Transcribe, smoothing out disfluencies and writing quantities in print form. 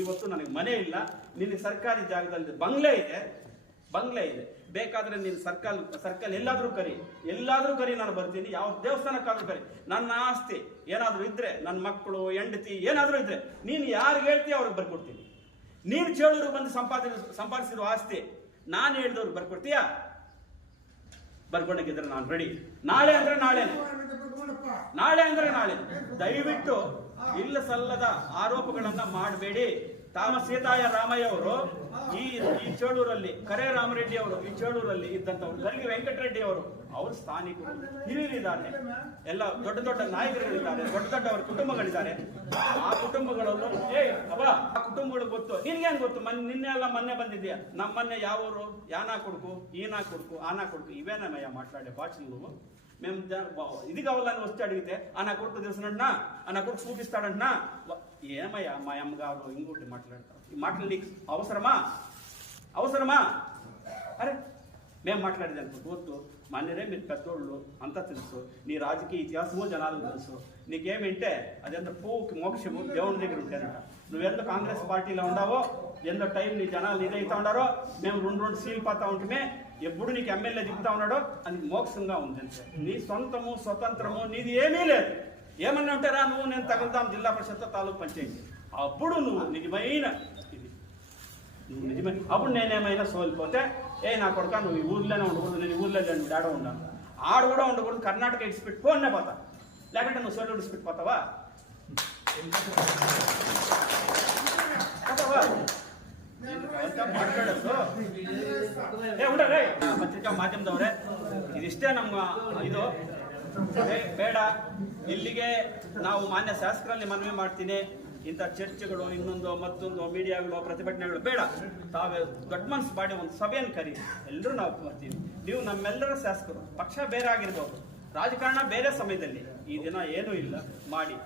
ಇವತ್ತು ನನಗೆ ಮನೆ ಇಲ್ಲ, ನಿನಗೆ ಸರ್ಕಾರಿ ಜಾಗದಲ್ಲಿ ಬಂಗ್ಲೆ ಇದೆ, ಬೇಕಾದ್ರೆ ನೀನು ಸರ್ಕಲ್ ಎಲ್ಲಾದ್ರೂ ಕರಿ, ನಾನು ಬರ್ತೀನಿ. ಯಾವ ದೇವಸ್ಥಾನಕ್ಕಾದ್ರೂ ಕರಿ. ನನ್ನ ಆಸ್ತಿ ಏನಾದ್ರೂ ಇದ್ರೆ, ನನ್ನ ಮಕ್ಕಳು ಹೆಂಡತಿ ಏನಾದ್ರೂ ಇದ್ರೆ, ನೀನು ಯಾರಿಗೆ ಹೇಳ್ತೀಯ ಅವ್ರಿಗೆ ಬರ್ಕೊಡ್ತೀನಿ. ನೀನು ಚೇಳೂರು ಬಂದು ಸಂಪಾದಿಸಿರೋ ಆಸ್ತಿ ನಾನು ಹೇಳಿದವ್ರಿಗೆ ಬರ್ಕೊಡ್ತೀಯಾ? ಬರ್ಕೊಂಡಾಗಿದ್ರೆ ನಾನು ರೆಡಿ. ನಾಳೆ ಅಂದ್ರೆ ನಾಳೆ. ದಯವಿಟ್ಟು ಇಲ್ಲ ಸಲ್ಲದ ಆರೋಪಗಳನ್ನ ಮಾಡಬೇಡಿ. ಸೀತಾಯ ರಾಮಯ್ಯ ಅವರು ಈ ಚೇಳೂರಲ್ಲಿ, ಕರೆ ರಾಮರೆಡ್ಡಿ ಅವರು ಈ ಚೇಳೂರಲ್ಲಿ ಇದ್ದಂಥವ್ರು, ಗಲ್ಲಿಗೆ ವೆಂಕಟರೆಡ್ಡಿ ಅವರು, ಅವರು ಸ್ಥಾನಿಕರು, ಹಿರಿಯರಿದ್ದಾರೆ, ಎಲ್ಲ ದೊಡ್ಡ ನಾಯಕರುಗಳಿದ್ದಾರೆ, ದೊಡ್ಡವರ ಕುಟುಂಬಗಳಿದ್ದಾರೆ. ಆ ಕುಟುಂಬಗಳಲ್ಲೂ ಆ ಕುಟುಂಬಗಳು ಗೊತ್ತು. ನಿನ್ಗೇನ್ ಗೊತ್ತು? ಮೊನ್ನೆ ಬಂದಿದ್ಯಾ? ನಮ್ಮನ್ನೆ ಯಾವೂರು? ಯಾನಾ ಕೊಡ್ಕು, ಈನಾ ಕೊಡ್ಕು, ಆನಾ ಕೊಡ್ಕು, ಇವೇನಮಯ್ಯ మాట్లాడే భాషలు నువ్వు. మేము ఇది కావాలని వస్తే అడిగితే ఆ నా కొడుకు తెలుసునన్నా, ఆ నా కొడుకు చూపిస్తాడంటున్నా. ఏమయ్యా మా అమ్మగారు ఇంకోటి మాట్లాడతారు. ఈ మాటలు నీకు అవసరమా? అరే మేము మాట్లాడేది అనుకో వద్దు. మన్నరే మీరు పెద్దోళ్ళు, అంతా తెలుసు. నీ రాజకీయ ఇతిహాసము జనాలకు తెలుసు. నీకేమింటే అదెంత పువ్వుకి మోక్షము దేవుని దగ్గర ఉంటారంట. నువ్వెంత కాంగ్రెస్ పార్టీలో ఉండవో, ఎంతో టైం నీ జనాలు ఇదైతా ఉండారో, మేము రెండు సీల్ పోతా ఉంటే ఎప్పుడు నీకు ఎమ్మెల్యే చెప్తా ఉన్నాడో అది మోక్షంగా ఉంది అంతే. నీ సొంతము స్వతంత్రము నీది ఏమీ లేదు. ఏమన్నా ఉంటే రా, నువ్వు నేను తగులుతాం జిల్లా పరిషత్ తాలూకు పంచాయతీ. అప్పుడు నువ్వు నిజమైన అప్పుడు నేనేమైనా సోలిపోతే నా కొడుక నువ్వు ఈ ఊర్లోనే ఉండకూడదు, నేను ఈ ఊర్లో ఆడ ఉన్నాను, ఆడ కూడా ఉండకూడదు, కర్ణాటక ఇడిచిపెట్టి పోనే పోతా. లేకంటే నువ్వు సోలు ఇడిచిపెట్టిపోతావా? ಮಾತಾಡೋದು ಪತ್ರಿಕಾ ಮಾಧ್ಯಮದವ್ರೆ, ಇದಿಷ್ಟೇ ನಮ್ಮ ಇದು. ಬೇಡ, ಇಲ್ಲಿಗೆ ನಾವು ಮಾನ್ಯ ಶಾಸಕರಲ್ಲಿ ಮನವಿ ಮಾಡ್ತೀನಿ. ಇಂಥ ಚರ್ಚೆಗಳು, ಇನ್ನೊಂದು ಮತ್ತೊಂದು ಮೀಡಿಯಾಗಳು, ಪ್ರತಿಭಟನೆಗಳು ಬೇಡ. ತಾವೇ ದೊಡ್ಡ ಮನಸ್ಸು ಮಾಡಿ ಒಂದು ಸಭೆಯನ್ನು ಕರಿ, ಎಲ್ಲರೂ ನಾವು ಬರ್ತೀವಿ. ನೀವು ನಮ್ಮೆಲ್ಲರ ಶಾಸಕರು, ಪಕ್ಷ ಬೇರೆ ಆಗಿರ್ಬೋದು, ರಾಜಕಾರಣ ಬೇರೆ ಸಮಯದಲ್ಲಿ, ಈ ದಿನ ಏನೂ ಇಲ್ಲ ಮಾಡಿ